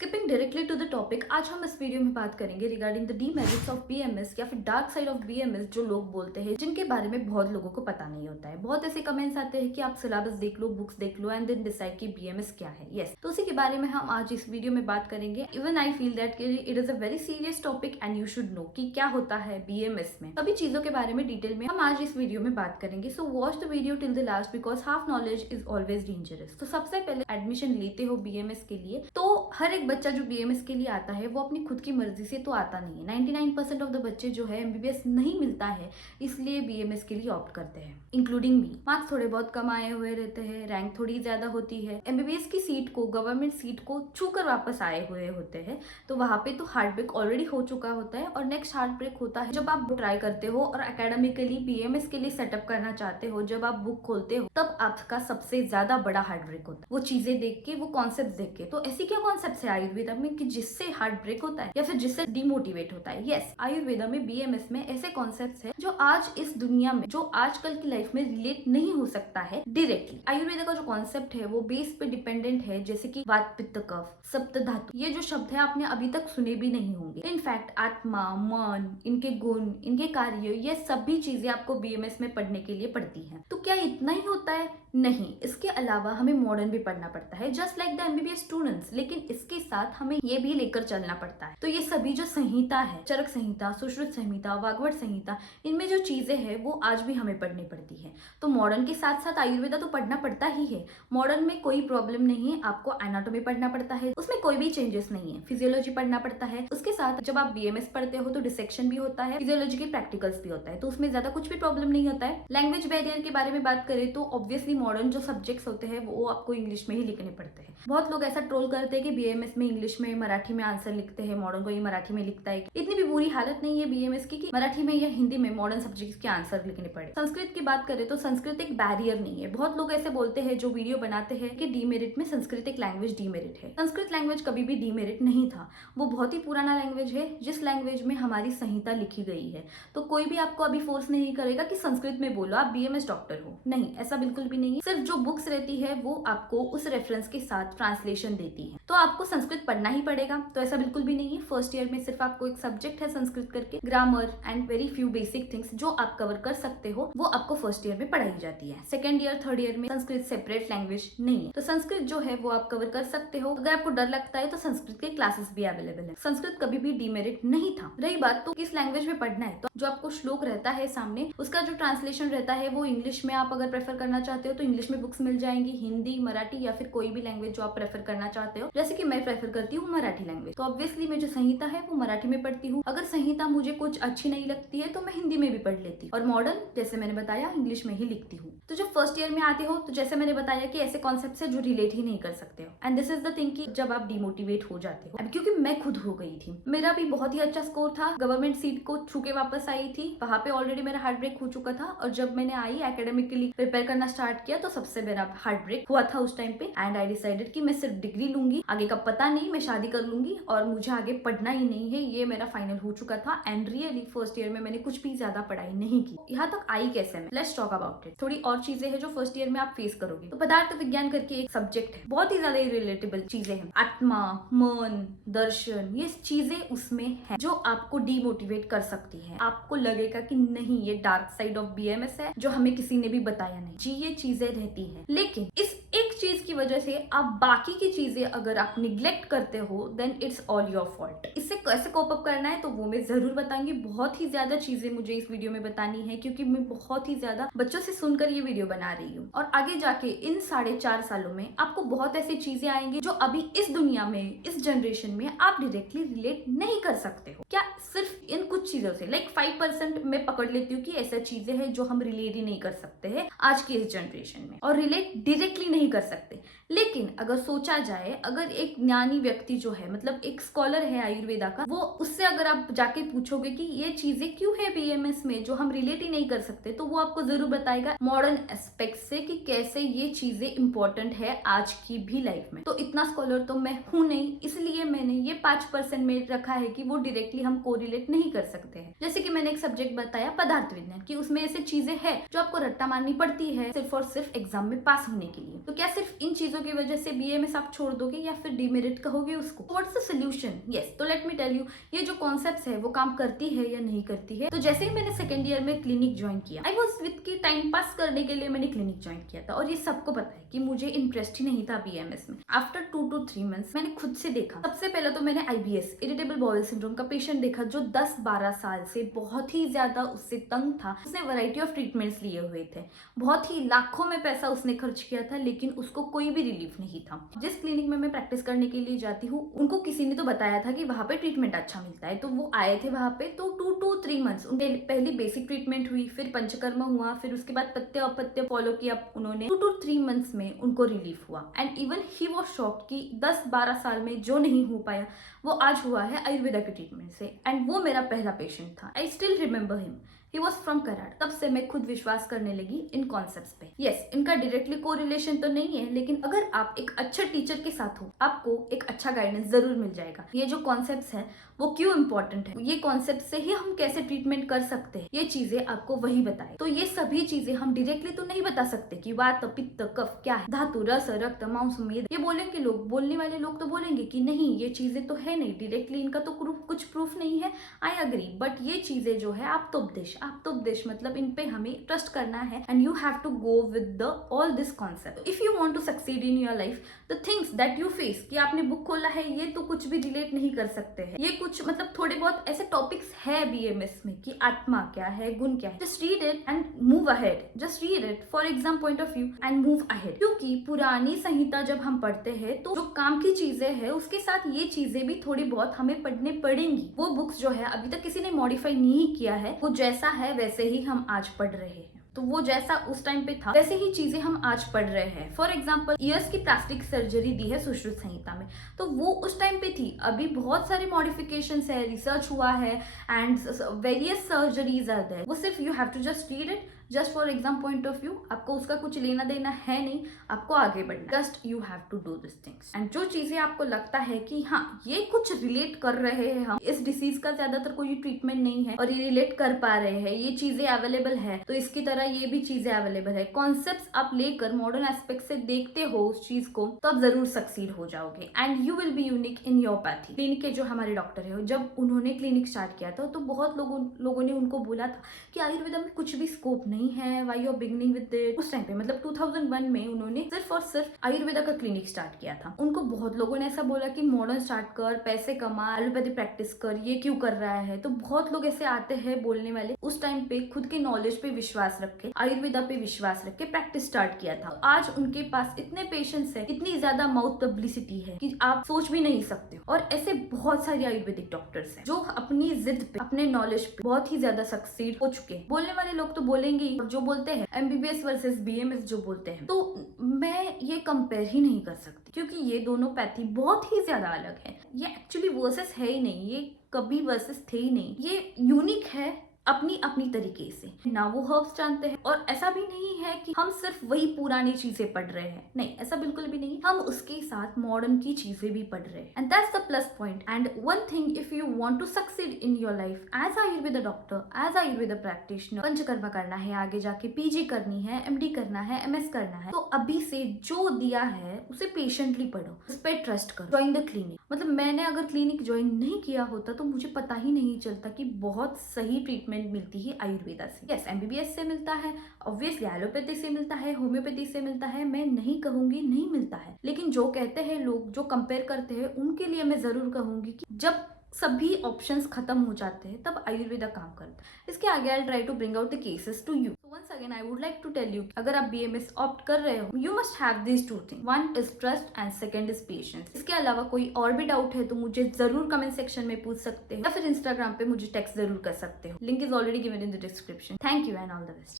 Skipping directly to the topic, आज हम इस वीडियो में बात करेंगे regarding the demerits of BMS या फिर डार्क साइड ऑफ बीएमएस जो लोग बोलते हैं, जिनके बारे में बहुत लोगों को पता नहीं होता है। बहुत ऐसे कमेंट्स आते हैं कि आप सिलेबस देख लो, बुक्स देख लो एंड देन डिसाइड कि बीएमएस क्या है। यस, तो उसी के बारे में हम आज इस वीडियो में बात करेंगे। Even I feel that it is a very serious topic and you should know कि क्या होता है बीएमएस में। सभी चीजों के बारे में डिटेल में हम आज इस वीडियो में बात करेंगे। So watch the video till the last because half knowledge is always dangerous. तो सबसे पहले एडमिशन लेते हो बीएमएस के लिए, तो हर एक बच्चा जो बीएमएस के लिए आता है वो अपनी खुद की मर्जी से तो आता नहीं है। 99% ऑफ द बच्चे जो है एमबीबीएस नहीं मिलता है इसलिए बीएमएस के लिए ऑप्ट करते हैं, इंक्लूडिंग मी। मार्क्स थोड़े बहुत कम आए हुए रहते हैं, रैंक थोड़ी ज्यादा होती है, एमबीबीएस की सीट को, गवर्नमेंट सीट को छूकर वापस आए हुए होते हैं, तो वहां पे तो हार्ट ब्रेक ऑलरेडी हो चुका होता है और नेक्स्ट हार्ट ब्रेक होता है जब आप ट्राई करते हो और एकेडमिकली बीएमएस के लिए सेटअप करना चाहते हो। जब आप बुक खोलते हो तब आपका सबसे ज्यादा बड़ा हार्ट ब्रेक होता है, वो चीजें देख के, वो कॉन्सेप्ट देख के। तो ऐसी क्या कॉन्सेप्ट है आयुर्वेदा में कि जिससे हार्ट ब्रेक होता है या फिर जिससे डिमोटिवेट होता है? यस, आयुर्वेदा में बीएमएस में ऐसे कॉन्सेप्ट्स है जो आज इस दुनिया में, जो आजकल की लाइफ में रिलेट नहीं हो सकता है डायरेक्टली। आयुर्वेदा का जो कॉन्सेप्ट है वो बेस पे डिपेंडेंट है, जैसे कि वात पित्त कफ, सप्त धातु। ये जो शब्द है आपने अभी तक सुने भी नहीं होंगे। इनफैक्ट आत्मा, मन, इनके गुण, इनके कार्य, ये सभी चीजें आपको बीएमएस में पढ़ने के लिए पड़ती है। तो क्या इतना ही होता है? नहीं, इसके अलावा हमें मॉडर्न भी पढ़ना पड़ता है, just like the MBBS students. लेकिन इसके साथ हमें ये भी लेकर चलना पड़ता है। तो ये सभी जो संहिता है, चरक संहिता, सुश्रुत संहिता, वाग्भट संहिता, इनमें जो चीजें हैं वो आज भी हमें पढ़नी पड़ती है। तो मॉडर्न के साथ साथ आयुर्वेदा तो पढ़ना पड़ता ही है। मॉडर्न में कोई प्रॉब्लम नहीं है, आपको एनाटॉमी पढ़ना पड़ता है, उसमें कोई भी चेंजेस नहीं है। फिजियोलॉजी पढ़ना पड़ता है, उसके साथ जब आप बीएमएस पढ़ते हो तो डिसेक्शन भी होता है, फिजियोलॉजी के प्रैक्टिकल्स भी होता है, तो उसमें ज्यादा कुछ भी प्रॉब्लम नहीं होता है। लैंग्वेज बैरियर के बारे में बात करें तो ऑब्वियसली मॉडर्न जो सब्जेक्ट्स होते हैं वो आपको इंग्लिश में ही लिखने पड़ते हैं। बहुत लोग ऐसा ट्रोल करते हैं कि बीएमएस में इंग्लिश में, मराठी में आंसर लिखते हैं, मॉडर्न को ही मराठी में लिखता है। इतनी भी बुरी हालत नहीं है बीएमएस की कि मराठी में या हिंदी में मॉडर्न सब्जेक्ट्स के आंसर लिखने पड़े। संस्कृत की बात करें तो संस्कृत एक बैरियर नहीं है। बहुत लोग ऐसे बोलते हैं जो वीडियो बनाते हैं कि डीमेरिट में संस्कृत एक लैंग्वेज डीमेरिट है। संस्कृत लैंग्वेज कभी भी डीमेरिट नहीं था। वो बहुत ही पुराना लैंग्वेज है जिस लैंग्वेज में हमारी संहिता लिखी गई है। तो कोई भी आपको अभी फोर्स नहीं करेगा कि संस्कृत में बोलो, आप बीएमएस डॉक्टर हो। नहीं, ऐसा बिल्कुल भी नहीं है। सिर्फ जो बुक्स रहती है वो आपको उस रेफरेंस के साथ ट्रांसलेशन देती है, तो आपको संस्कृत पढ़ना ही पड़ेगा। तो ऐसा बिल्कुल भी नहीं है। फर्स्ट ईयर में सिर्फ आपको एक सब्जेक्ट है संस्कृत करके, grammar and very few basic things जो आप कवर कर सकते हो, वो आपको फर्स्ट ईयर में पढ़ाई जाती है। सेकेंड ईयर, थर्ड ईयर में संस्कृत सेपरेट लैंग्वेज नहीं है। तो संस्कृत जो है वो आप कवर कर सकते हो। अगर आपको डर लगता है तो संस्कृत के क्लासेस भी अवेलेबल है। संस्कृत कभी भी डीमेरिट नहीं था। रही बात तो किस लैंग्वेज में पढ़ना है, तो जो आपको श्लोक रहता है सामने, उसका जो ट्रांसलेशन रहता है वो इंग्लिश में आप अगर प्रेफर करना चाहते हो तो इंग्लिश में बुक्स मिल जाएंगी, हिंदी, मराठी या फिर कोई भी लैंग्वेज जो आप प्रेफर करना चाहते हो। जैसे कि मैं प्रेफर करती हूँ मराठी लैंग्वेज, तो ऑब्वियसली मैं जो संहिता है वो मराठी में पढ़ती हूँ। अगर संहिता मुझे कुछ अच्छी नहीं लगती है तो मैं हिंदी में भी पढ़ लेती हूँ, और मॉडर्न जैसे मैंने बताया इंग्लिश में ही लिखती हूँ। तो जब फर्स्ट ईयर में आते हो तो जैसे मैंने बताया कि ऐसे कॉन्सेप्ट है जो रिलेट ही नहीं कर सकते हो, and this is the thing कि जब आप डिमोटिवेट हो जाते हो। अब क्योंकि मैं खुद हो गई थी, मेरा भी बहुत ही अच्छा स्कोर था, गवर्नमेंट सीट को छू के वापस आई थी, वहां पे ऑलरेडी मेरा हार्ट ब्रेक हो चुका था, और जब मैंने आई एकेडमिकली प्रिपेयर करना स्टार्ट किया तो सबसे मेरा हार्ट ब्रेक हुआ था उस टाइम पे। एंड आई डिसाइडेड कि मैं सिर्फ डिग्री लूंगी, आगे का पता नहीं, मैं शादी कर लूंगी और मुझे आगे पढ़ना ही नहीं है, ये मेरा फाइनल हो चुका था। एंड रियली फर्स्ट ईयर में मैंने कुछ भी ज्यादा पढ़ाई नहीं की। यहाँ तक आई कैसे मैं, लेट्स टॉक अबाउट इट। थोड़ी और चीजें हैं जो फर्स्ट ईयर में आप फेस करोगे। तो पदार्थ विज्ञान करके एक सब्जेक्ट है, बहुत ही ज्यादा रिलेटेबल चीजें हैं, आत्मा, मन, दर्शन, ये चीजें उसमें है जो आपको डिमोटिवेट कर सकती है। आपको लगेगा कि नहीं, ये डार्क साइड ऑफ बीएमएस है जो हमें किसी ने भी बताया नहीं जी, ये चीजें रहती है। लेकिन इस एक चीज की वजह से आप बाकी की चीजें अगर आप निग्लेक्ट करते हो then it's all your fault. इससे कैसे कोप अप करना है तो वो मैं जरूर बताऊंगी। बहुत ही ज्यादा चीजें मुझे इस वीडियो में बतानी है क्योंकि मैं बहुत ही ज्यादा बच्चों से सुनकर ये वीडियो बना रही हूँ, और आगे जाके इन 4.5 सालों में आपको बहुत ऐसी चीजें आएंगी जो अभी इस दुनिया में, इस जनरेशन में आप डायरेक्टली रिलेट नहीं कर सकते हो। क्या सिर्फ इन कुछ चीजों से, लाइक 5% मैं पकड़ लेती हूँ कि ऐसा चीजें हैं जो हम रिलेट ही नहीं कर सकते हैं आज की इस जनरेशन में, और रिलेट डायरेक्टली नहीं कर सकते। लेकिन अगर सोचा जाए, अगर एक ज्ञानी व्यक्ति जो है, मतलब एक स्कॉलर है आयुर्वेदा का, वो उससे अगर आप जाके पूछोगे कि ये चीजें क्यों है बीएमएस में जो हम रिलेट ही नहीं कर सकते, तो वो आपको जरूर बताएगा मॉडर्न एस्पेक्ट से कि कैसे ये चीजें इंपॉर्टेंट है आज की भी लाइफ में। तो इतना स्कॉलर तो मैं हूं नहीं, इसलिए मैंने ये 5% में रखा है कि वो डायरेक्टली हम कोरिलेट नहीं कर सकते हैं। जैसे कि मैंने एक सब्जेक्ट बताया पदार्थ विज्ञान की, उसमें ऐसी चीजें हैं जो आपको रट्टा मारनी पड़ती है सिर्फ और सिर्फ एग्जाम में पास होने के लिए। तो क्या सिर्फ इन चीजों की वजह से बीएमएस आप छोड़ दोगे या फिर डिमेरिट कहोगे उसको? What's the solution? यस, तो लेट मी टेल यू, ये जो कॉन्सेप्ट्स है वो काम करती है या नहीं करती है। तो जैसे ही मैंने सेकेंड ईयर में क्लिनिक ज्वाइन किया, आई वाज विद की टाइम पास करने के लिए मैंने क्लिनिक ज्वाइन किया था, और ये सबको पता है कि मुझे इंटरेस्ट ही नहीं था बीएमएस में। आफ्टर 2 to 3 मंथ्स मैंने खुद से देखा। सबसे पहले तो मैंने आईबीएस, इरिटेबल बाउल सिंड्रोम का पेशेंट देखा जो 10-12 साल से बहुत ही ज्यादा उससे तंग था। उसने वैरायटी ऑफ ट्रीटमेंट्स लिए हुए थे, बहुत ही लाखों में पैसा उसने खर्च किया था, लेकिन उसको कोई भी रिलीफ नहीं था। जिस क्लिनिक में मैं प्रैक्टिस करने के लिए जाती हूँ, उनको किसी ने तो बताया था कि वहां पे ट्रीटमेंट अच्छा मिलता है, तो वो आए थे वहां पे। तो 2 to 3 मंथ्स उनके पहली बेसिक ट्रीटमेंट हुई, फिर पंचकर्म हुआ, फिर उसके बाद पत्ते अपत्य फॉलो किया उन्होंने। 2 to 3 मंथ्स में उनको रिलीफ हुआ, and even he was shocked कि 10-12 साल में जो नहीं हो पाया वो आज हुआ है आयुर्वेदा के ट्रीटमेंट से। एंड वो मेरा पहला पेशेंट था। I still remember him, he was from Karad. तब से मैं खुद विश्वास करने लगी इन कॉन्सेप्ट्स पे। यस, इनका डायरेक्टली कोरिलेशन तो नहीं है, लेकिन अगर आप एक अच्छे टीचर के साथ हो, आपको एक अच्छा गाइडेंस जरूर मिल जाएगा। ये जो कॉन्सेप्ट्स है वो क्यों इंपॉर्टेंट है, ये कॉन्सेप्ट से ही हम कैसे ट्रीटमेंट कर सकते हैं, ये चीजें आपको वही बताए। तो ये सभी चीजें हम डायरेक्टली तो नहीं बता सकते कि वात, पित्त, कफ क्या है, धातु, रस, रक्त, मांस, मेद, ये बोलेंगे लोग, बोलने वाले लोग तो बोलेंगे कि नहीं ये चीजें तो है नहीं, डायरेक्टली इनका तो कुछ प्रूफ नहीं है। आई अग्री, बट ये चीजें जो है आप्तोपदेश मतलब इन पे हमें ट्रस्ट करना है, and you have to go with the all this concept if you want to succeed in your life. The things that you face, कि आपने बुक खोला है, ये तो कुछ भी रिलेट नहीं कर सकते हैं। ये कुछ मतलब थोड़े बहुत ऐसे टॉपिक्स है बीएमएस में कि आत्मा क्या है, गुण क्या है। Just read it and move ahead, just read it for exam point of view and move ahead. क्योंकि पुरानी संहिता जब हम पढ़ते हैं तो जो काम की चीजें हैं उसके साथ ये चीजें भी थोड़ी बहुत हमें पढ़ने पड़ेंगी। वो बुक्स जो है अभी तक किसी ने मॉडिफाई नहीं किया है, वो जैसा है वैसे ही हम आज पढ़ रहे हैं। तो वो जैसा उस टाइम पे था वैसे ही चीजें हम आज पढ़ रहे हैं। फॉर एग्जाम्पल ईयर्स की प्लास्टिक सर्जरी दी है सुश्रुत संहिता में, तो वो उस टाइम पे थी। अभी बहुत सारे मॉडिफिकेशंस है, रिसर्च हुआ है, and various surgeries are there. वो सिर्फ you have to just read it, just for exam point of view. आपको उसका कुछ लेना देना है नहीं, आपको आगे बढ़ना, just you have to do this things. And जो चीजें आपको लगता है कि हाँ ये कुछ रिलेट कर रहे हैं, हम इस डिसीज का ज्यादातर कोई ट्रीटमेंट नहीं है और ये रिलेट कर पा रहे हैं, ये चीजें अवेलेबल है, तो इसकी तरह ये भी चीजें अवेलेबल है। कॉन्सेप्ट्स आप लेकर मॉडर्न एस्पेक्ट से देखते हो उस चीज को, तो आप जरूर सक्सीड हो जाओगे, and you will be unique in your pathy. Clinic के जो हमारे डॉक्टर है, जब उन्होंने क्लिनिक स्टार्ट किया था तो बहुत लोगों ने उनको बोला था कि आयुर्वेदा में कुछ भी स्कोप नहीं है, why you are beginning with it. उस टाइम पे मतलब 2001 में उन्होंने सिर्फ और सिर्फ आयुर्वेदा का क्लिनिक स्टार्ट किया था। उनको बहुत लोगों ने ऐसा बोला कि मॉडर्न स्टार्ट कर, पैसे कमा, एलोपैथी प्रैक्टिस कर, ये क्यों कर रहा है। तो बहुत लोग ऐसे आते हैं बोलने वाले। उस टाइम पे खुद के नॉलेज पे विश्वास रख के, आयुर्वेदा पे विश्वास रख के प्रैक्टिस स्टार्ट किया था। तो आज उनके पास इतने पेशेंट्स है, इतनी ज्यादा माउथ पब्लिसिटी है कि आप सोच भी नहीं सकते हो। और ऐसे बहुत सारे आयुर्वेदिक डॉक्टर्स हैं जो अपनी जिद पे, अपने नॉलेज पे बहुत ही ज्यादा सक्सीड हो चुके हैं। बोलने वाले लोग तो बोलेंगे ही, जो बोलते हैं एमबीबीएस वर्सेस बीएमएस जो बोलते हैं, तो मैं ये कंपेयर ही नहीं कर सकती, क्योंकि ये दोनों पैथी बहुत ही ज्यादा अलग है। ये एक्चुअली वर्सेस है ही नहीं, ये कभी वर्सेस थे ही नहीं, ये यूनिक है अपनी अपनी तरीके से। ना वो हर्ब्स जानते हैं, और ऐसा भी नहीं है कि हम सिर्फ वही पुरानी चीजें पढ़ रहे हैं, नहीं, ऐसा बिल्कुल भी नहीं। हम उसके साथ मॉडर्न की चीजें भी पढ़ रहे हैं, and that's the plus point. And one thing, if you want to succeed in your life as Ayurveda doctor, as Ayurveda practitioner, पंचकर्मा करना है, आगे जाके पीजी करनी है, एमडी करना है, एमएस करना है, तो अभी से जो दिया है उसे पेशेंटली पढ़ो, उस पर ट्रस्ट करो, ज्वाइन द क्लिनिक। मतलब मैंने अगर क्लिनिक ज्वाइन नहीं किया होता तो मुझे पता ही नहीं चलता कि बहुत सही ट्रीटमेंट मिलती है आयुर्वेदा से। यस, एमबीबीएस से मिलता है, ऑब्वियसली एलोपैथी से मिलता है, होम्योपैथी से मिलता है, मैं नहीं कहूंगी नहीं मिलता है, लेकिन जो कहते हैं लोग, जो कंपेयर करते हैं, उनके लिए मैं जरूर कहूंगी कि जब सभी ऑप्शंस खत्म हो जाते हैं तब आयुर्वेदा काम करता है। इसके आगे I try to bring out the cases to you. Once again I would like to tell you, अगर आप बीएमएस ऑप्ट कर रहे हो, you must have this two thing, one is trust and second is patience. इसके अलावा कोई और भी डाउट है तो मुझे जरूर कमेंट सेक्शन में पूछ सकते हो, या फिर इंस्टाग्राम पे मुझे टेक्स्ट जरूर कर सकते हो। Link is already given in the description. Thank you and all the best.